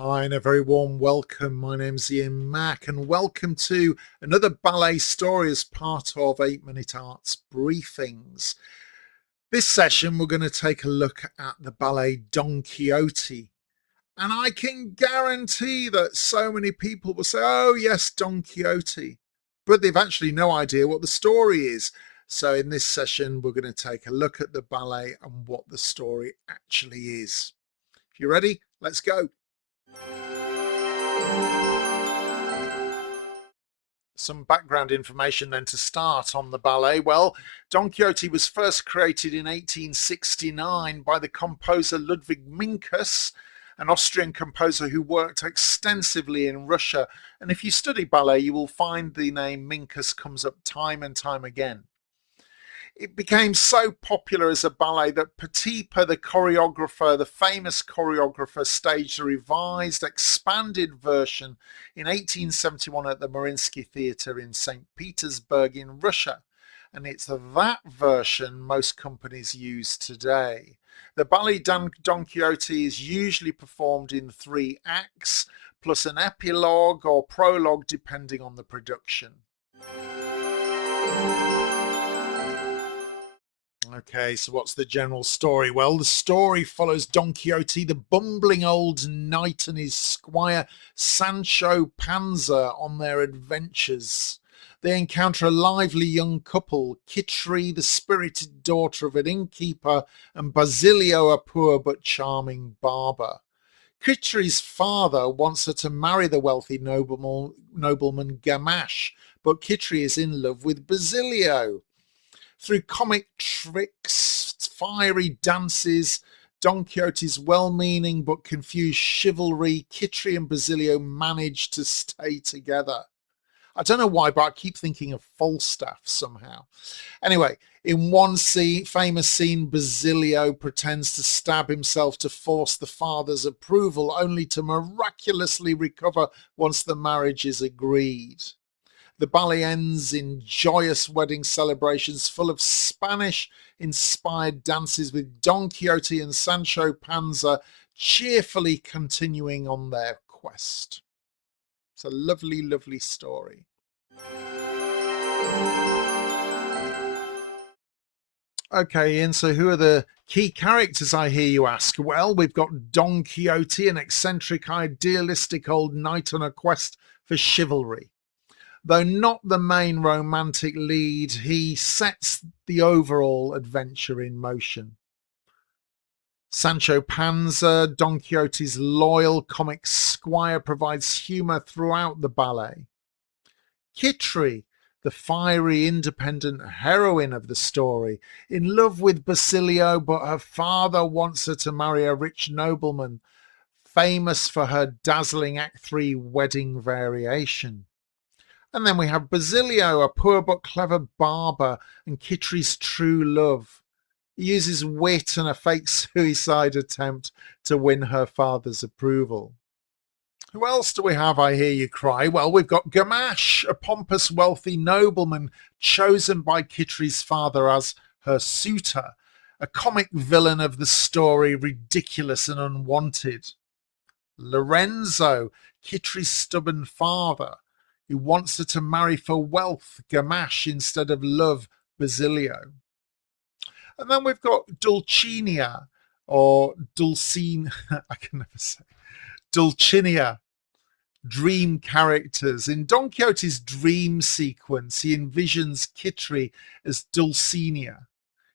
Hi and a very warm welcome. My name's Ian Mack and welcome to another ballet story as part of 8-Minute Arts Briefings. This session we're going to take a look at the ballet Don Quixote, and I can guarantee that so many people will say, oh yes, Don Quixote, but they've actually no idea what the story is. So in this session we're going to take a look at the ballet and what the story actually is. If you're ready, let's go. Some background information then to start on the ballet. Well, Don Quixote was first created in 1869 by the composer Ludwig Minkus, an Austrian composer who worked extensively in Russia. And if you study ballet, you will find the name Minkus comes up time and time again. It became so popular as a ballet that Petipa, the choreographer, the famous choreographer, staged a revised, expanded version in 1871 at the Mariinsky Theatre in St. Petersburg in Russia. And it's that version most companies use today. The ballet Don Quixote is usually performed in 3 acts, plus an epilogue or prologue depending on the production. Okay, so what's the general story? Well, the story follows Don Quixote, the bumbling old knight, and his squire Sancho Panza on their adventures. They encounter a lively young couple, Kitri, the spirited daughter of an innkeeper, and Basilio, a poor but charming barber. Kitri's father wants her to marry the wealthy nobleman Gamache, but Kitri is in love with Basilio. Through comic tricks, fiery dances, Don Quixote's well-meaning but confused chivalry, Kitri and Basilio manage to stay together. I don't know why, but I keep thinking of Falstaff somehow. Anyway, in one famous scene, Basilio pretends to stab himself to force the father's approval, only to miraculously recover once the marriage is agreed. The ballet ends in joyous wedding celebrations full of Spanish-inspired dances, with Don Quixote and Sancho Panza cheerfully continuing on their quest. It's a lovely, lovely story. Okay, Ian, so who are the key characters, I hear you ask? Well, we've got Don Quixote, an eccentric, idealistic old knight on a quest for chivalry. Though not the main romantic lead, he sets the overall adventure in motion. Sancho Panza, Don Quixote's loyal comic squire, provides humour throughout the ballet. Kitri, the fiery, independent heroine of the story, in love with Basilio, but her father wants her to marry a rich nobleman, famous for her dazzling Act 3 wedding variation. And then we have Basilio, a poor but clever barber, and Kitri's true love. He uses wit and a fake suicide attempt to win her father's approval. Who else do we have, I hear you cry? Well, we've got Gamache, a pompous, wealthy nobleman chosen by Kitri's father as her suitor, a comic villain of the story, ridiculous and unwanted. Lorenzo, Kitri's stubborn father, who wants her to marry for wealth, Gamache, instead of love, Basilio. And then we've got Dulcinea, or Dulcine, I can never say, Dulcinea, dream characters. In Don Quixote's dream sequence, he envisions Kitri as Dulcinea,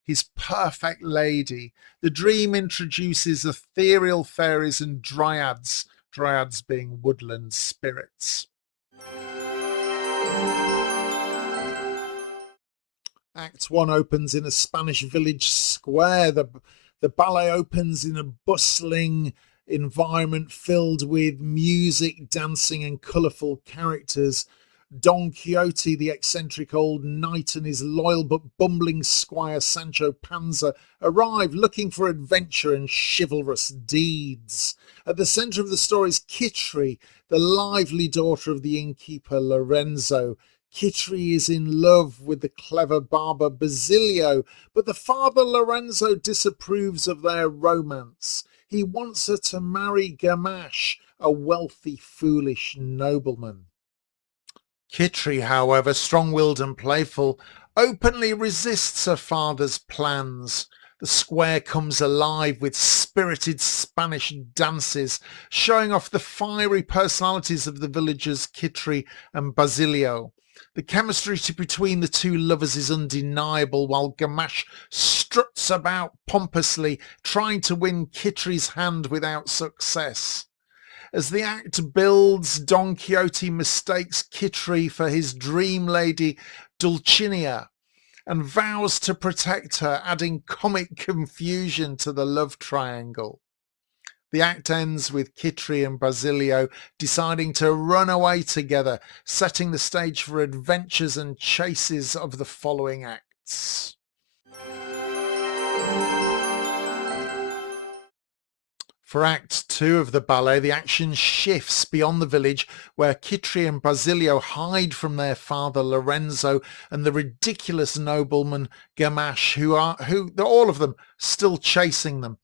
his perfect lady. The dream introduces ethereal fairies and dryads being woodland spirits. Act 1 opens in a Spanish village square. The ballet opens in a bustling environment filled with music, dancing, and colourful characters. Don Quixote, the eccentric old knight, and his loyal but bumbling squire Sancho Panza arrive looking for adventure and chivalrous deeds. At the centre of the story is Kitri, the lively daughter of the innkeeper Lorenzo. Kitri is in love with the clever barber Basilio, but the father Lorenzo disapproves of their romance. He wants her to marry Gamache, a wealthy, foolish nobleman. Kitri, however, strong-willed and playful, openly resists her father's plans. The square comes alive with spirited Spanish dances, showing off the fiery personalities of the villagers Kitri and Basilio. The chemistry between the two lovers is undeniable, while Gamache struts about pompously, trying to win Kitri's hand without success. As the act builds, Don Quixote mistakes Kitri for his dream lady Dulcinea and vows to protect her, adding comic confusion to the love triangle. The act ends with Kitri and Basilio deciding to run away together, setting the stage for adventures and chases of the following acts. For Act 2 of the ballet, the action shifts beyond the village, where Kitri and Basilio hide from their father Lorenzo and the ridiculous nobleman Gamache, who all of them still chasing them.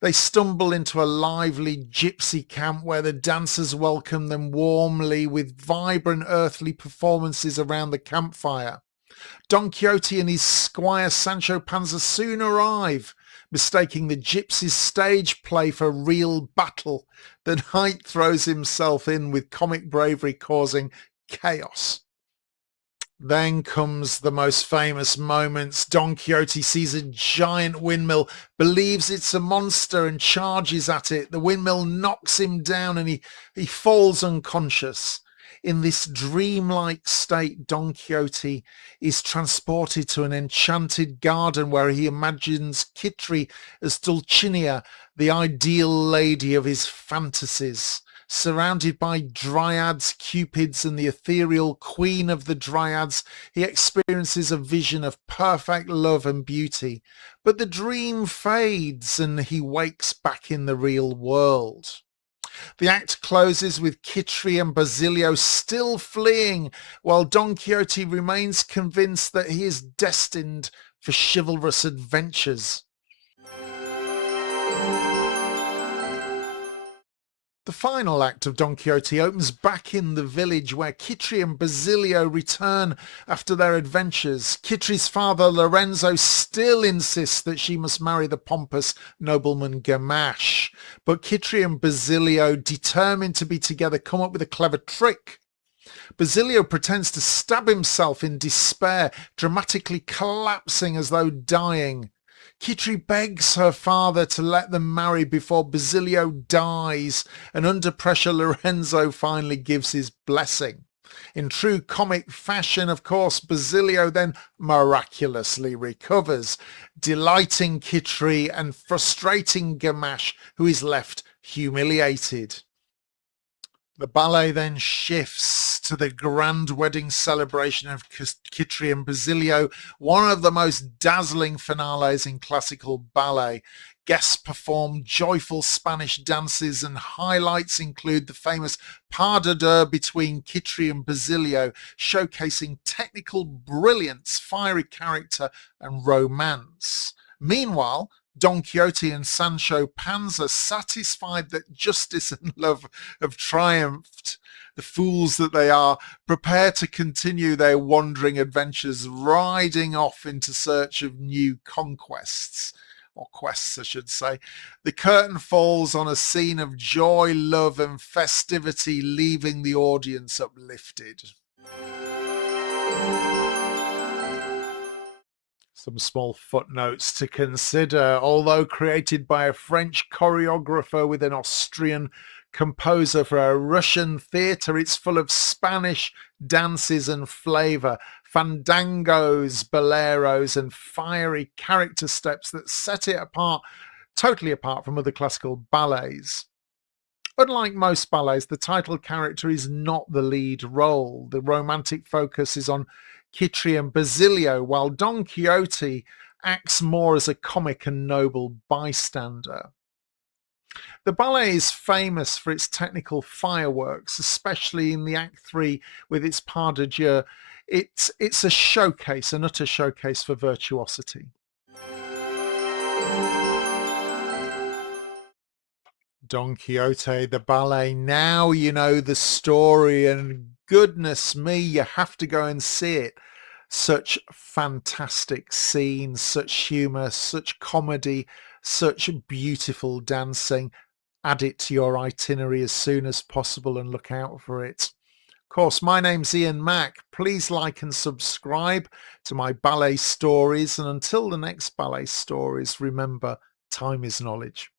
They stumble into a lively gypsy camp where the dancers welcome them warmly with vibrant earthly performances around the campfire. Don Quixote and his squire Sancho Panza soon arrive, mistaking the gypsies' stage play for real battle. The knight throws himself in with comic bravery, causing chaos. Then comes the most famous moments. Don Quixote sees a giant windmill, believes it's a monster and charges at it. The windmill knocks him down and he falls unconscious. In this dreamlike state, Don Quixote is transported to an enchanted garden where he imagines Kitri as Dulcinea, the ideal lady of his fantasies. Surrounded by dryads, cupids, and the ethereal queen of the dryads, he experiences a vision of perfect love and beauty. But the dream fades and he wakes back in the real world. The act closes with Kitri and Basilio still fleeing, while Don Quixote remains convinced that he is destined for chivalrous adventures. The final act of Don Quixote opens back in the village where Kitri and Basilio return after their adventures. Kitri's father Lorenzo still insists that she must marry the pompous nobleman Gamache, but Kitri and Basilio, determined to be together, come up with a clever trick. Basilio pretends to stab himself in despair, dramatically collapsing as though dying. Kitri begs her father to let them marry before Basilio dies, and under pressure Lorenzo finally gives his blessing. In true comic fashion, of course, Basilio then miraculously recovers, delighting Kitri and frustrating Gamache, who is left humiliated. The ballet then shifts to the grand wedding celebration of Kitri and Basilio, one of the most dazzling finales in classical ballet. Guests perform joyful Spanish dances, and highlights include the famous pas de deux between Kitri and Basilio, showcasing technical brilliance, fiery character, and romance. Meanwhile, Don Quixote and Sancho Panza, satisfied that justice and love have triumphed, the fools that they are, prepare to continue their wandering adventures, riding off into search of new conquests, or quests, I should say. The curtain falls on a scene of joy, love, and festivity, leaving the audience uplifted. Some small footnotes to consider. Although created by a French choreographer with an Austrian composer for a Russian theatre, it's full of Spanish dances and flavour, fandangos, boleros, and fiery character steps that set it apart, totally apart from other classical ballets. Unlike most ballets, the title character is not the lead role. The romantic focus is on Kitri and Basilio, while Don Quixote acts more as a comic and noble bystander. The ballet is famous for its technical fireworks, especially in the Act 3 with its pas de deux. It's a showcase, an utter showcase for virtuosity. Don Quixote, the ballet. Now you know the story, and goodness me, you have to go and see it. Such fantastic scenes, such humour, such comedy, such beautiful dancing. Add it to your itinerary as soon as possible and look out for it. Of course, my name's Ian Mack. Please like and subscribe to my ballet stories. And until the next ballet stories, remember, time is knowledge.